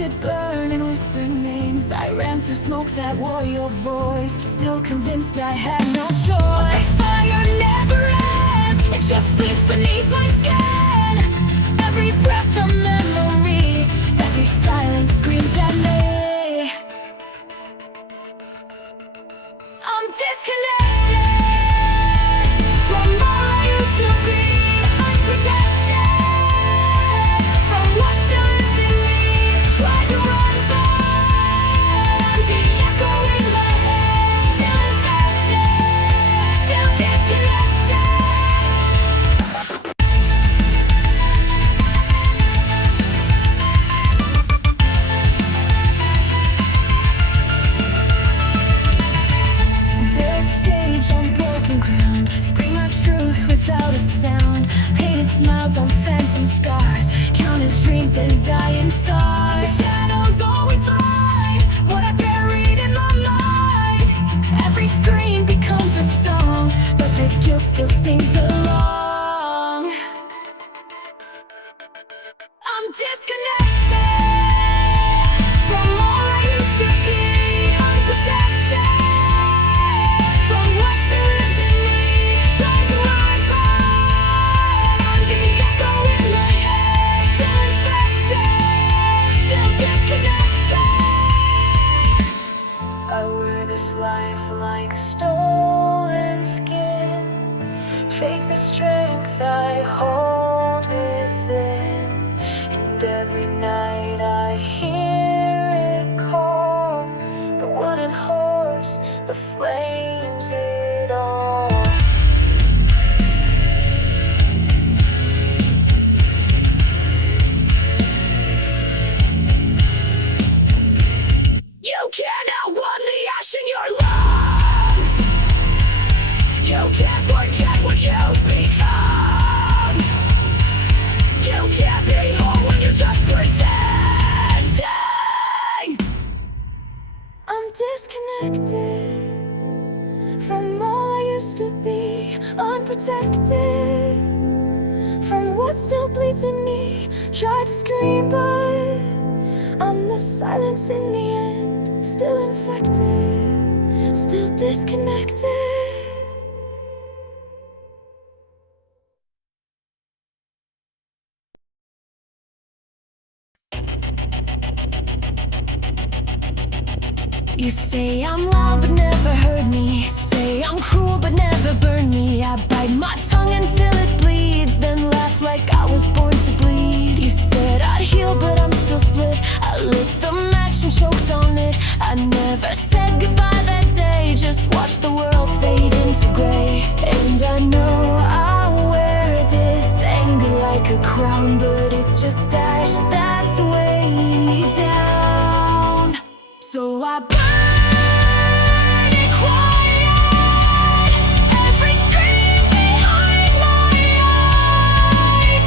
did burn and whisper names. I ran through smoke that wore your voice, still convinced I had no choice. The fire never ends, it just sleeps beneath my skin. Every breath a memory, every silence screams at me. I'm disconnected from all I used to be, unprotected from what still lives in me. Tried to run back, the echo in my head, still infected, still disconnected. Build stage on broken ground, scream our truth without a sound. Painted smiles on phantom scars, counted dreams and dying stars. The shadows always find what I buried in my mind. Every scream becomes a song, but the guilt still sings along. I'm disconnected from all I used to be, unprotected from what still lives in me. Trying to run back, the echo in my head, still infected, still disconnected. I wear this life like stolen skin, fake the strength I hold within. And every night I hear it call, the wooden horse, the flames it all. You can't outrun the ash in your lungs. You can't forget what you've become. You can't be whole when you're just pretending. I'm disconnected from all I used to be, unprotected from what still bleeds in me. Tried to scream, but I'm the silence in the end, still infected, still disconnected. You say I'm loud but never heard me, say I'm cruel but never burn me. I bite my tongue until it bleeds, then laugh like I was born to bleed. You said I'd heal but I'm still split. I lit the match and choked on it. I never said goodbye that day, just watched the world fade into gray. And I know I wear this anger like a crown, but it's just ash that's weighing me down. So I burn it quiet, every scream behind my eyes.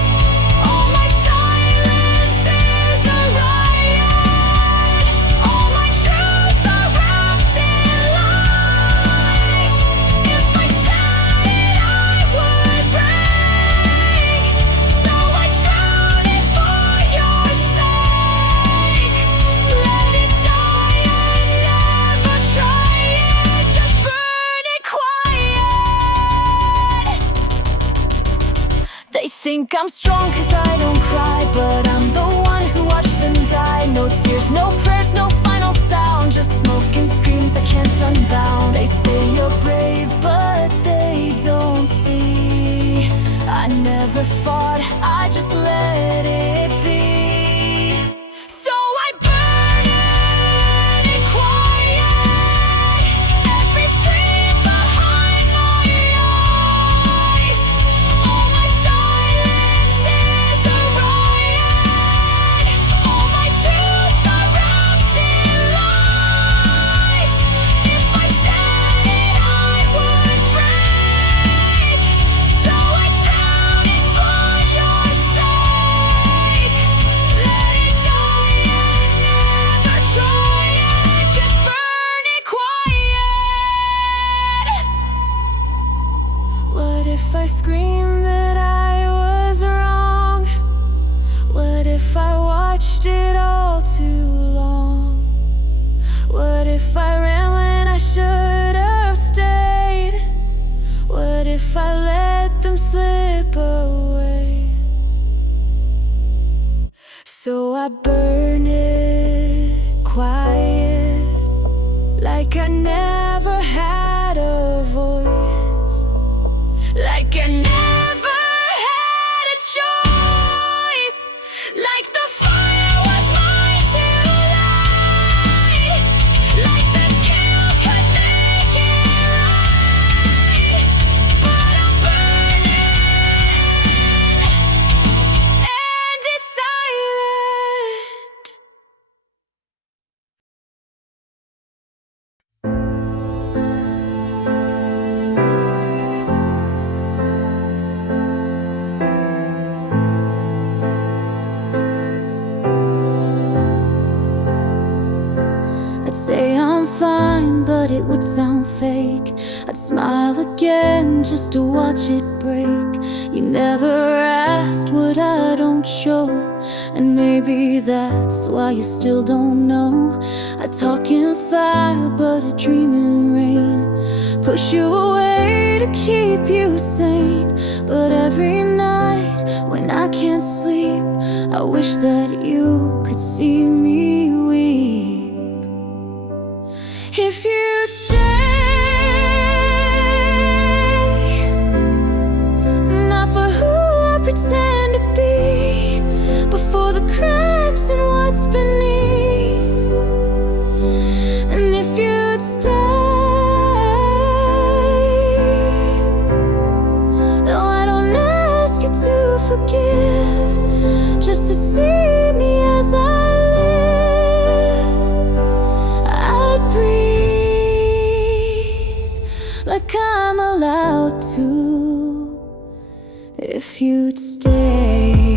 All my silence is a riot. All my truths are wrapped in lies. If I said it, I would break. So I drown it for your sake. Let it die and never try it. Just burn it quiet. They think I'm strong cause I don't cry, but I'm the one who watched them die. No tears, no prayers, no final sound, just smoke and screams I can't unbound. They say you're brave, but they don't see I never fought, I just let it be. So I burn it quiet, every scream behind my eyes. All my silence is a riot. All my truths are wrapped in lies. If I said it, I would break. So I drown it for I should have stayed? What if I let them slip away? So I burn it quiet, like I never had a voice, like I never had a choice, like the fire was mine to light, like the guilt could make it right. But I'm burning, and it's silent. I'd say I'm fine, but it would sound fake. I'd smile again just to watch it break. You never asked what I don't show, and maybe that's why you still don't know. I talk in fire, but I dream in rain. Push you away to keep you sane. But every night when I can't sleep, I wish that you could see me weep. If you'd stay, not for who I pretend to be, but for the cracks and what's beneath. And if you'd stay, though I don't ask you to forgive, just to see me as I live, I'd breathe like I'm allowed to, if you'd stay.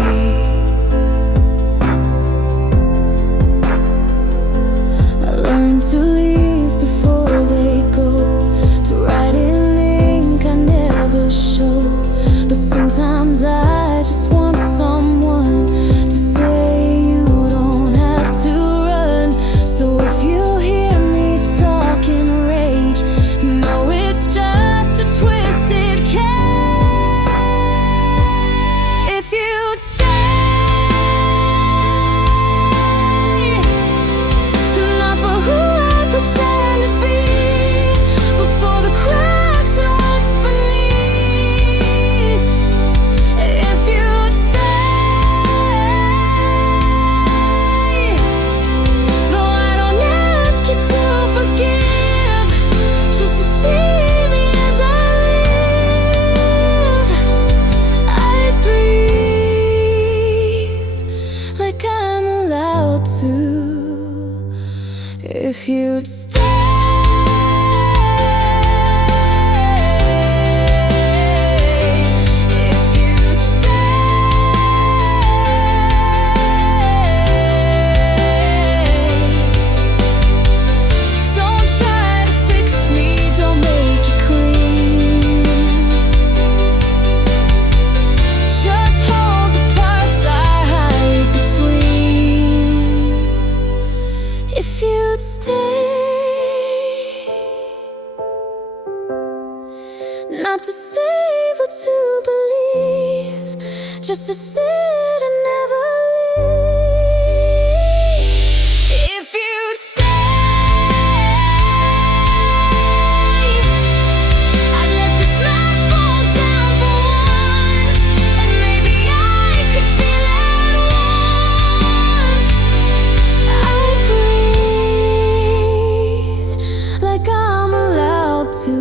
I learned to leave before they go, to write in ink I never show. But sometimes I just want someone to say you don't have to run. So if you hear me talk in rage, know it's just a twisted cage. If you'd stay, not for who I pretend to be, but for the cracks and what's beneath. If you'd stay, though I don't ask you to forgive, just to see me as I live, I'd breathe like I'm allowed to, if you'd stay. If you'd stay, don't try to fix me, don't make it clean. Just hold the parts I hide between. If you'd stay, not to save or to believe, just to sit and never leave. If you'd stay, I'd let this mask fall down for once, and maybe I could feel it once. I'd breathe like I'm allowed to,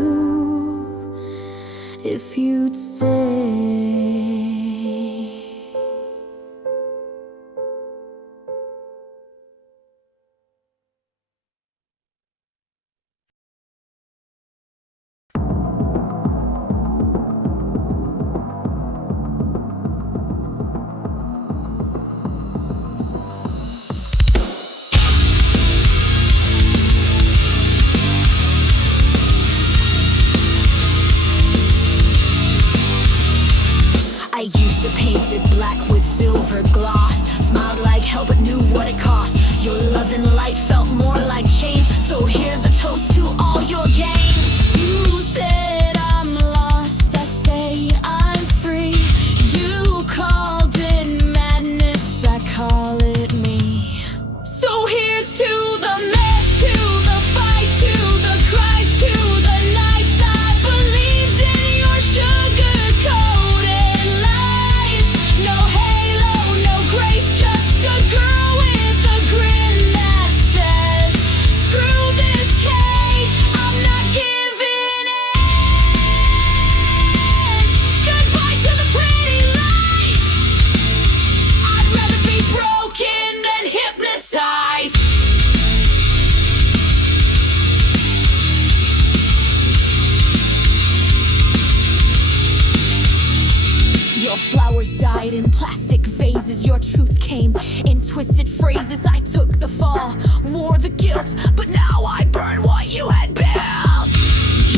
if you'd stay. came in twisted phrases. I took the fall, wore the guilt, but now I burn what you had built.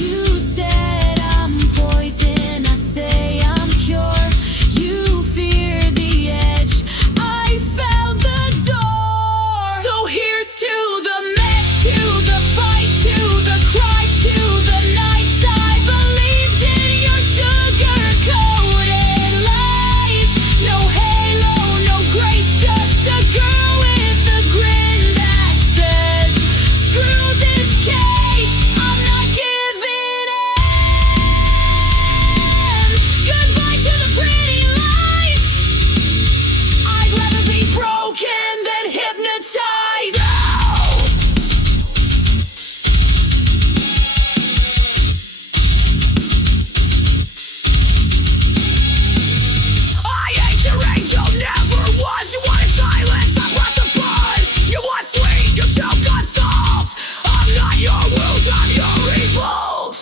You said I'm poison, I say I'm cure. You fear the edge, I found the door. So here's to the mess, to the fight, to the cries, to the nights I believed in your sugar-coated lies. No halo, no grace, just a girl with a grin that says, screw this cage, I'm not giving in. Goodbye to the pretty lies. I'd rather be broken than hypnotized. I ain't your angel, never was. You wanted silence, I brought the buzz. You want sweet, you choke on salt. I'm not your wound, I'm your revolt.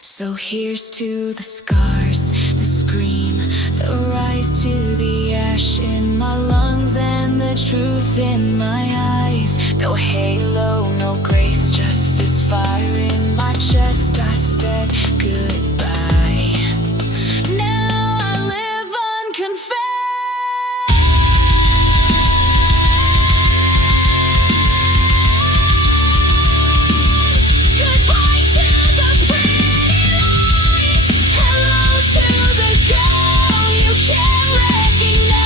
So here's to the scars, the scream, the rise to the ash in my lungs and the truth in my eyes. No halo, no grace, just this fire in my chest. I said goodbye. Now I live unconfessed. Goodbye to the pretty lies. Hello to the girl you can't recognize.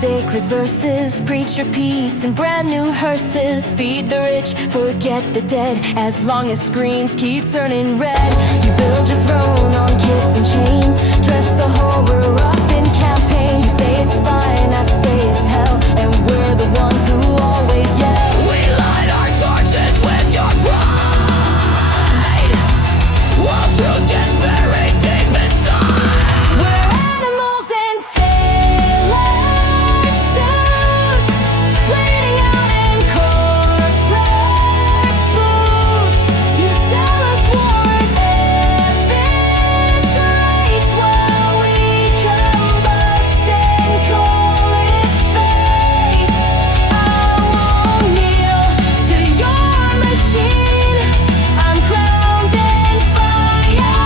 sacred verses. Preach your peace in brand new hearses. Feed the rich, forget the dead. As long as screens keep turning red. You build your throne on kids and chains. Dress the horror up in campaigns. You say it's fine, I say it's hell. And we're the ones who always yell. We light our torches with your pride. While truth gets buried deep inside. We're animals in tailored suits, bleeding out in corporate boots. You sell us wars if it's grace, while we combust and call it faith. I won't kneel to your machine. I'm crowned in fire,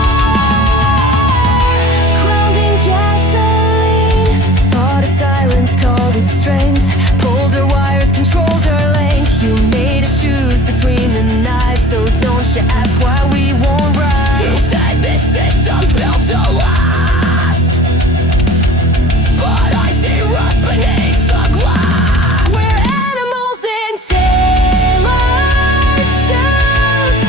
crowned in gasoline. Taught us silence, called it strength. Pulled her wires, controlled her length. You made us choose between the knives, so don't you ask why we won't rise. You said this system's built to last, but I see rust beneath the glass. We're animals in tailored suits,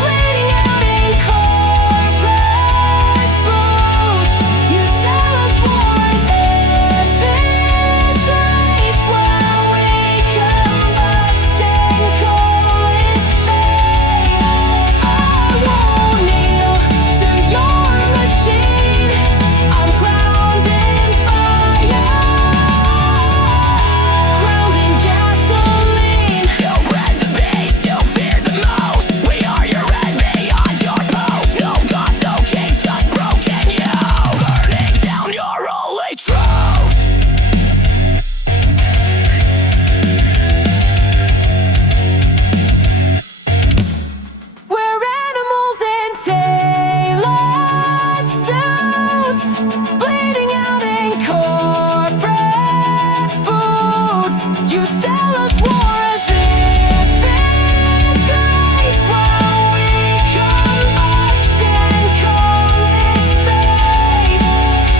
bleeding out in corporate boots. You sell us wars if it's grace, while we combust and call it faith. I won't kneel to your machine. I'm crowned in fire, crowned in gasoline. You bred the beast you fear the most. We are your enemy on your post. No gods, no kings, just broken you. Burning down your only truth. We're animals in tailored suits, bleeding out in corporate boots. You sell us war as if it's grace, while we combust and call it faith.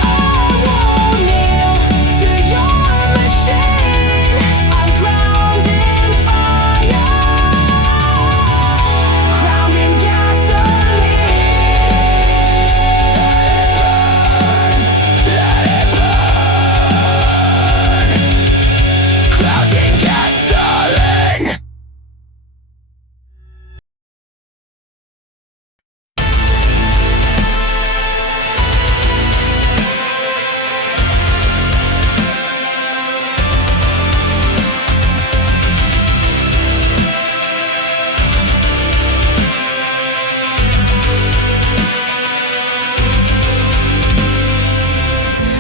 I won't kneel to your machine. I'm crowned in fire, crowned in gasoline. Let it burn, crowned in gasoline.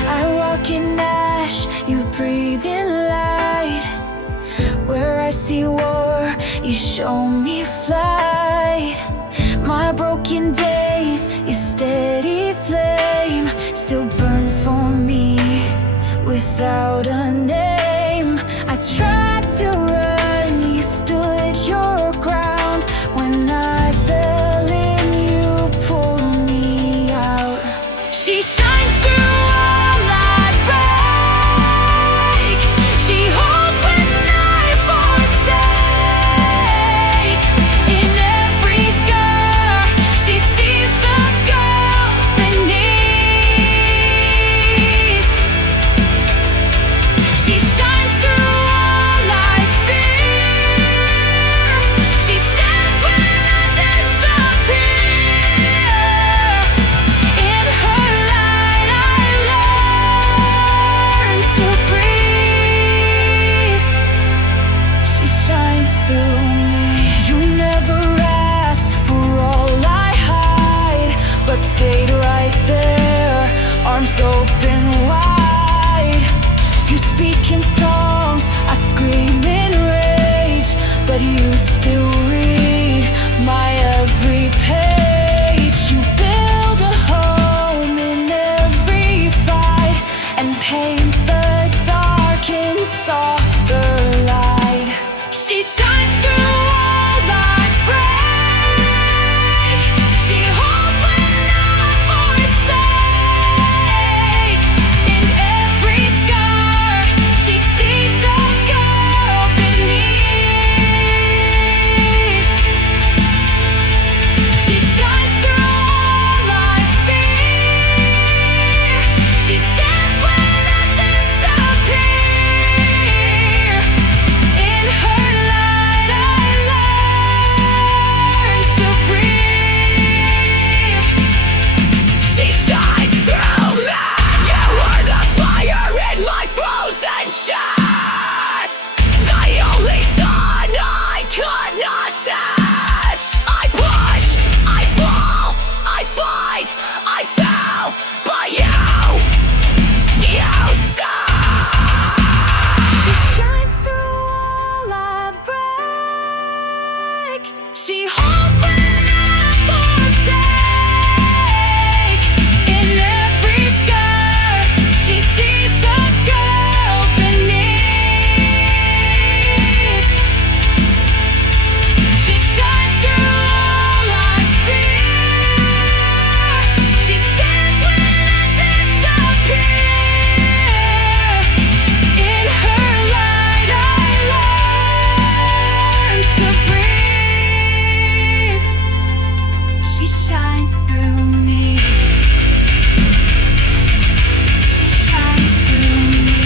I walk in ash, you breathe in light. Where I see war, you show me flight. My broken days, your steady flame still burns for me without a name. I tried to run, you stood your ground. When I fell in, you pulled me out. She shines through all I break. She holds when I forsake. In every scar, she sees the girl beneath. She shines through all I fear. She stands when I disappear. In her light, I She shines through all I break. She holds when I forsake. In every scar, she sees the girl beneath. She shines through all I fear. She stands when I disappear. In her light I learn to breathe. She shines through me. She shines through me.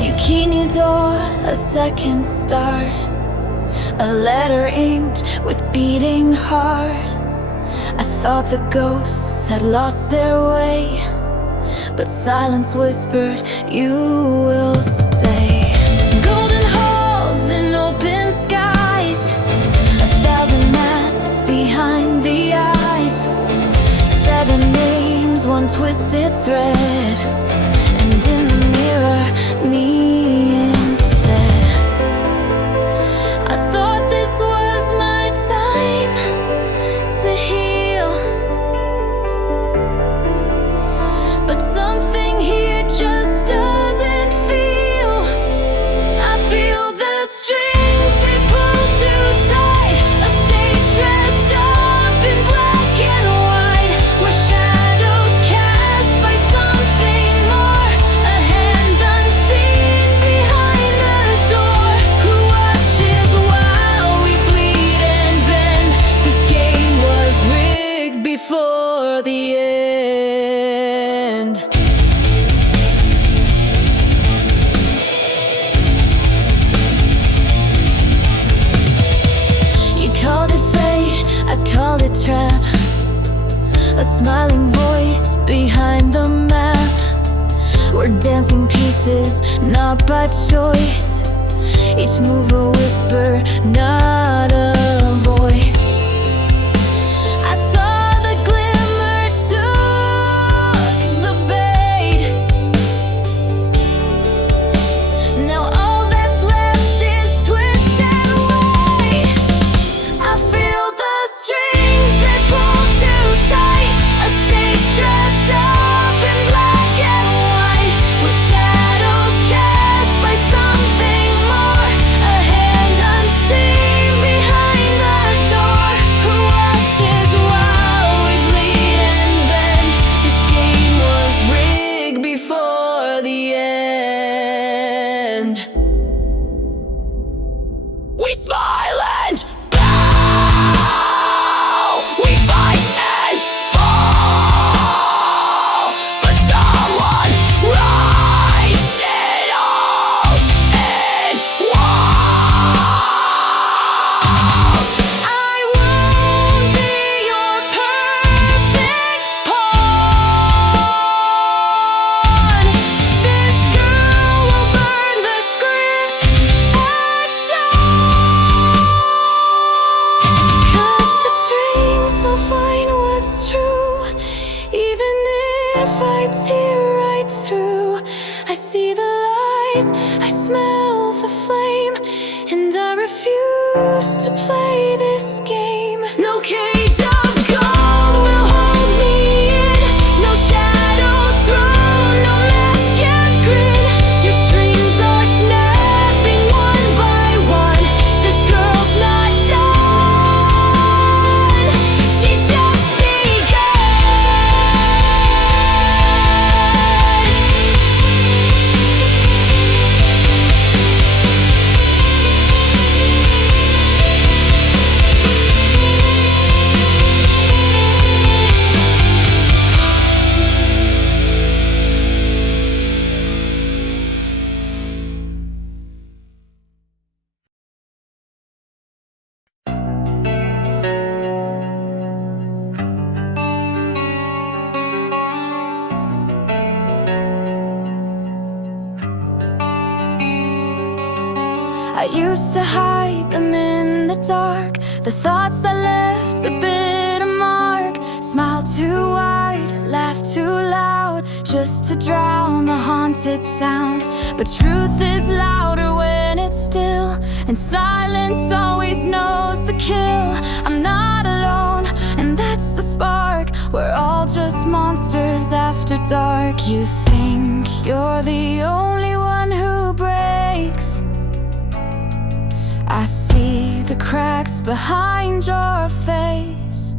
You key new door, a second start. A letter inked with beating heart. I thought the ghosts had lost their way, but silence whispered, you will stay. Golden halls and open skies, 1,000 masks behind the eyes. 7 names, one twisted thread, and in the mirror, me instead. I thought this was my time to heal, but something here just doesn't feel. I feel the strings, they pull too tight. A stage dressed up in black and white, where shadows cast by something more. A hand unseen behind the door, who watches while we bleed and bend. This game was rigged before the end. You called it fate, I called it trap. A smiling voice behind the map. We're dancing pieces, not by choice. Each move a whisper, not a voice. I saw the glimmer, took the bait. Now all that's left is twist and wait. I feel the strings, they pull too tight. A stage dressed up in black and white, with shadows cast by something more. A hand unseen behind the door, who watches while we bleed and bend. This game was rigged before the end. We smile and bow, we fight and fall, but someone writes it all in walls. I won't be your perfect pawn. This girl will burn the script at dawn. Cut the strings, I'll find what's true. Even if I tear right through, I see the lies, I smell the flame, and I refuse to play this game. No cage of gold will hold me in, no shadow throne, no mask can grin. Your strings are snapping one by one. This girl's not done, she's just begun. I used to hide them in the dark, the thoughts that left a bitter mark. Smile too wide, laugh too loud, just to drown the haunted sound. But truth is louder when it's still, and silence always knows the kill. I'm not alone, and that's the spark. We're all just monsters after dark. You think you're the only one who breaks. I see the cracks behind your face.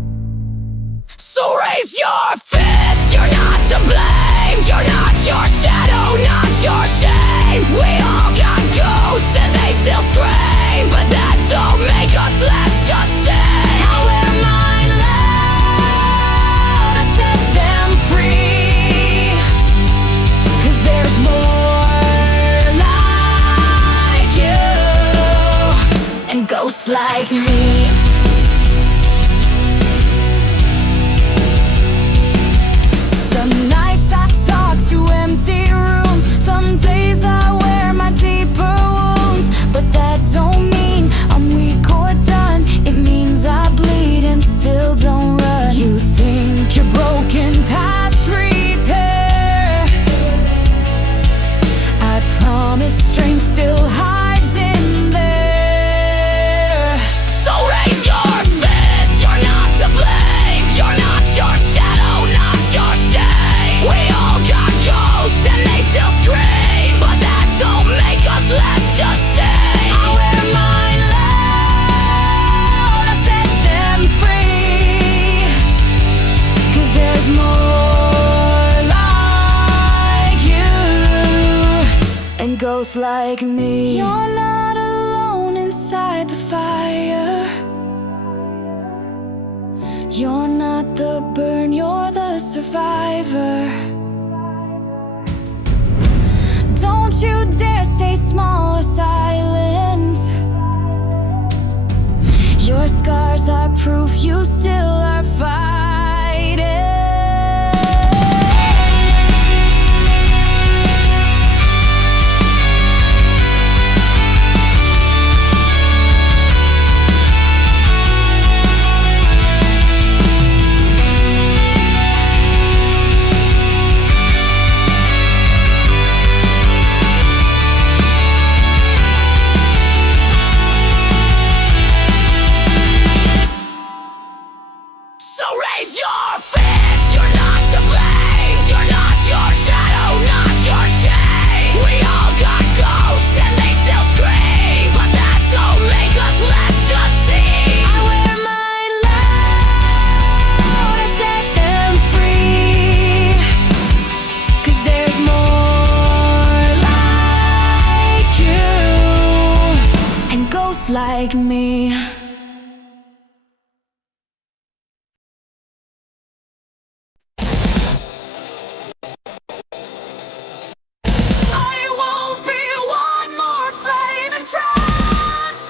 So raise your fist, you're not to blame. You're not your shadow, not your shame. We all got ghosts and they still scream, but that don't make us less, just say I wear mine loud, I set them free. 'Cause there's more like you, and ghosts like me. Some nights I talk to empty rooms, some days I wear my deeper wounds. But that don't mean I'm weak or done, it means I bleed and still don't run. You think you're broken past repair, I promise strength still hides in there. So raise your fist, you're not to blame. You're not your shadow, not your shame. We all got ghosts and they still scream, but that don't make us less, just say I wear mine loud, I set them free. 'Cause there's more like you, and ghosts like me. You're not alone inside the fire. You're not the burn, you're the survivor. Don't you dare stay small or silent. Your scars are proof you still are fighting. So raise your fist, you're not to blame. You're not your shadow, not your shame. We all got ghosts and they still scream, but that don't make us less, just see I wear mine loud, I set them free. 'Cause there's more like you, and ghosts like me. I won't be one more slave in trance.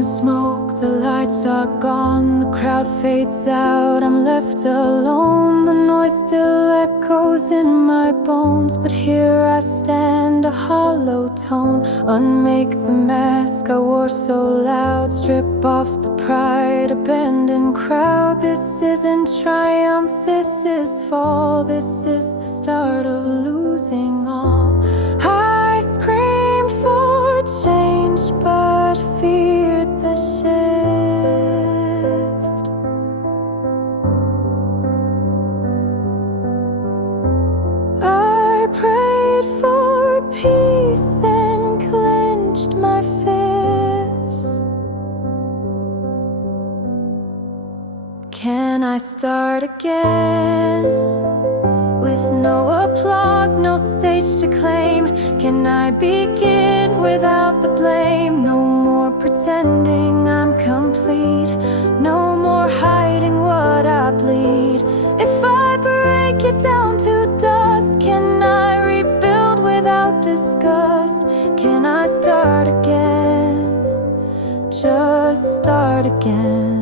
the smoke, the lights are gone, the crowd fades out, I'm left alone. The noise still echoes in my bones, but here I stand, a hollow tone. Unmake the mask I wore so loud, strip off the pride, abandoned crowd. This isn't triumph, this is fall, this is the start of losing all. I screamed for change, but feared the shift. I prayed for peace, then clenched my fists. Can I start again? With no applause, no stage to claim. Can I begin without the blame? No more pretending I'm complete, no more hiding what I bleed. If I break it down to dust, can I rebuild without disgust? Can I start again? Just start again.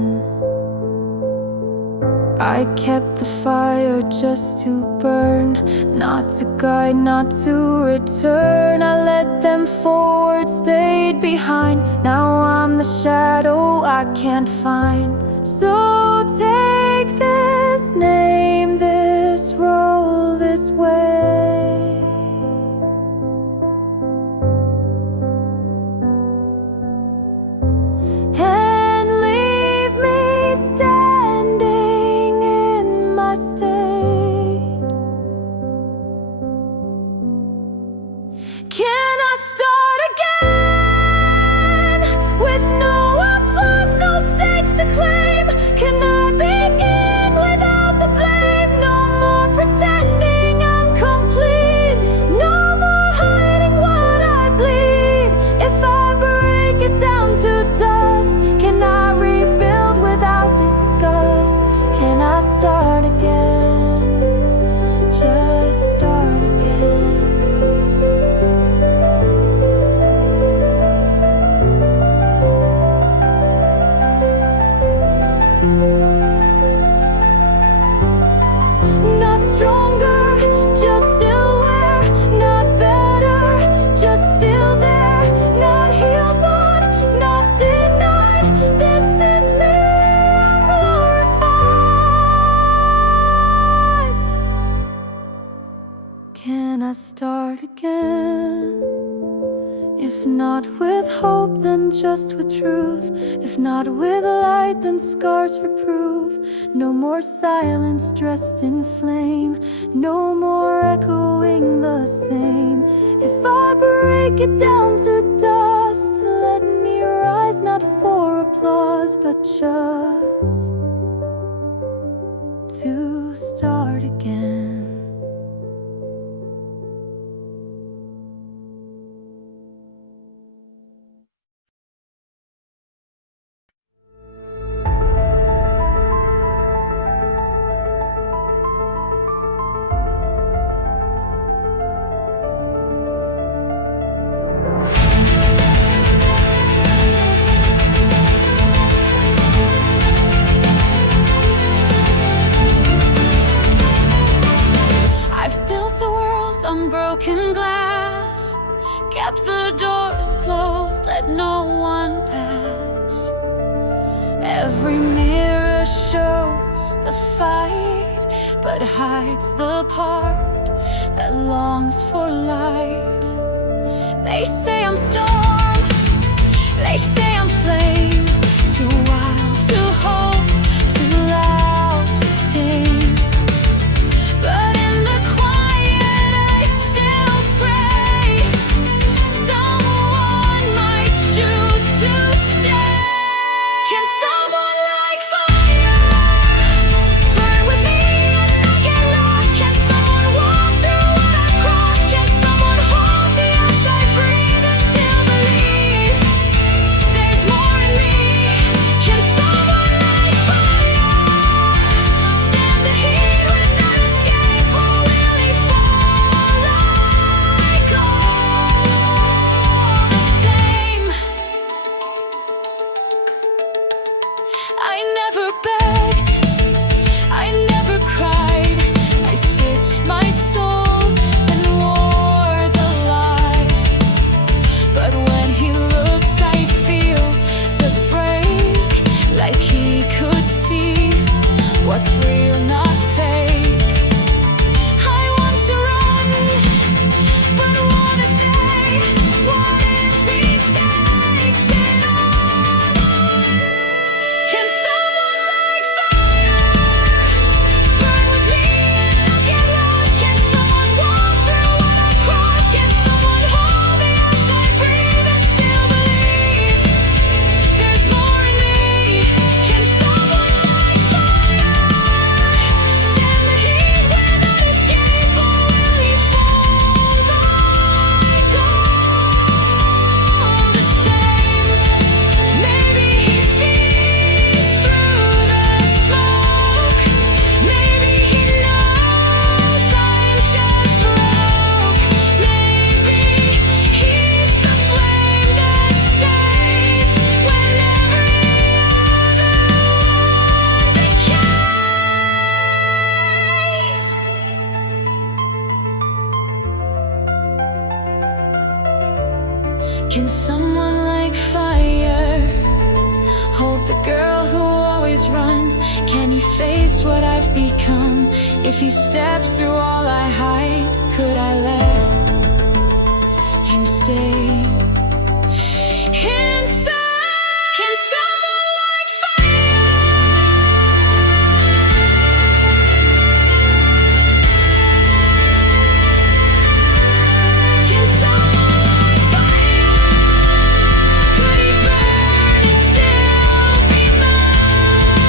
I kept the fire just to burn, not to guide, not to return. I led them forward, stayed behind. Now I'm the shadow I can't find. So take this name, this role, this way. And leave me standing in my state. Can I start again? With no applause, no stage to claim. Can I begin without the blame? No more pretending I'm complete, no more hiding what I bleed. If I break it down to dust, can I rebuild without disgust? Can I start again? Just start again. Not stronger, just still where. Not better, just still there. Not healed but not denied. This is me, glorified. Can I start again? If not with hope, then just with truth. If not with light, then scars for proof. No more silence dressed in flame, no more echoing the same. If I break it down to dust, let me rise not for applause, but just to start again. On broken glass, kept the doors closed, let no one pass. Every mirror shows the fight, but hides the part that longs for light. They say I'm storm, they say I'm flame, too wild to hold, too loud to tame. But in the quiet I still pray, someone might choose to stay. Can someone like fire burn with me and not get lost? Can someone walk through what I've crossed? Can someone hold the ash I breathe and still believe there's more in me? Can someone like fire hold the girl who always runs? Can he face what I've become? If he steps through all I hide, could I let him stay inside? Can someone like fire? Can someone like fire? Could he burn and still be mine?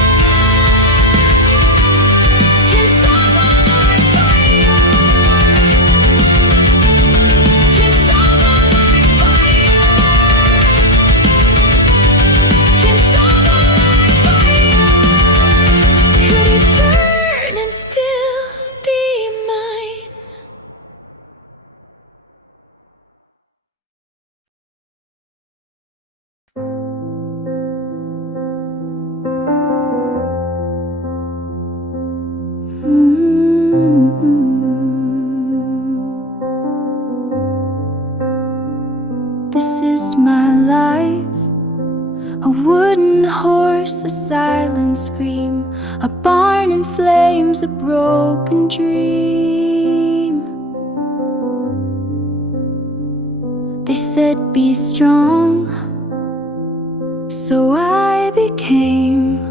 Can someone like fire? Can someone like fire? Can someone like fire? Could he burn and still be mine? This is my life. A wooden horse, a silent scream, a barn in flames, a broken dream. They said be strong, so I became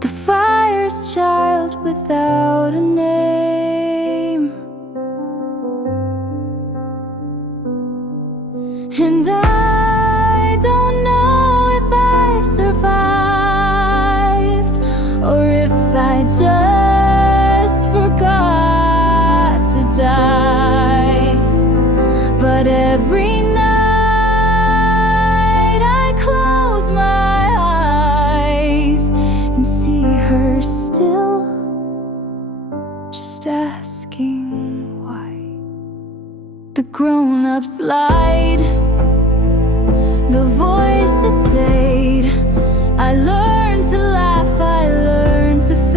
the fire's child without a name. And I don't know if I survived or if I just forgot to die. But every night I close my eyes and see her still, just asking why. The grown-ups lied, the voices stayed. I learned to laugh, I learned to fade.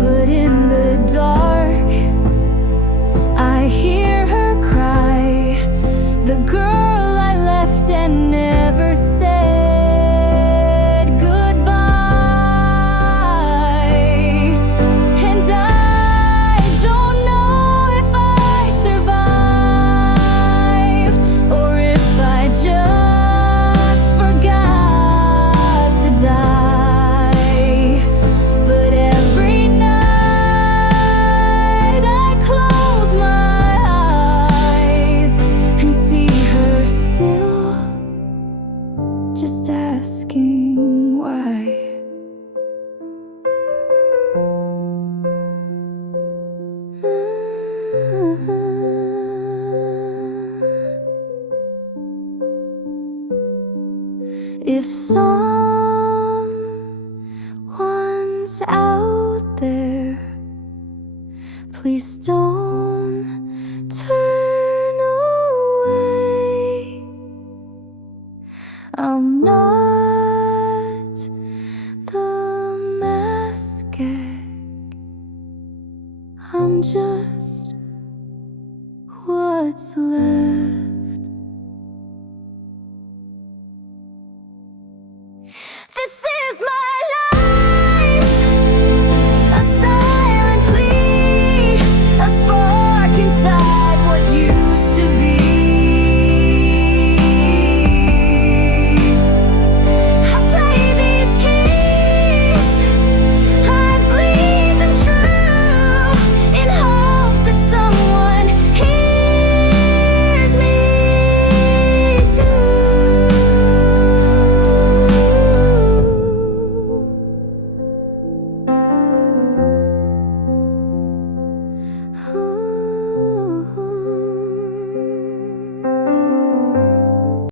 But in the dark, I hear her cry, the girl I left and never said goodbye. And I don't know if I survived or if I just forgot to die. But every night I close my eyes and see her still, just asking why. If someone's out there, please don't turn away. I'm not the mascot, I'm just what's left.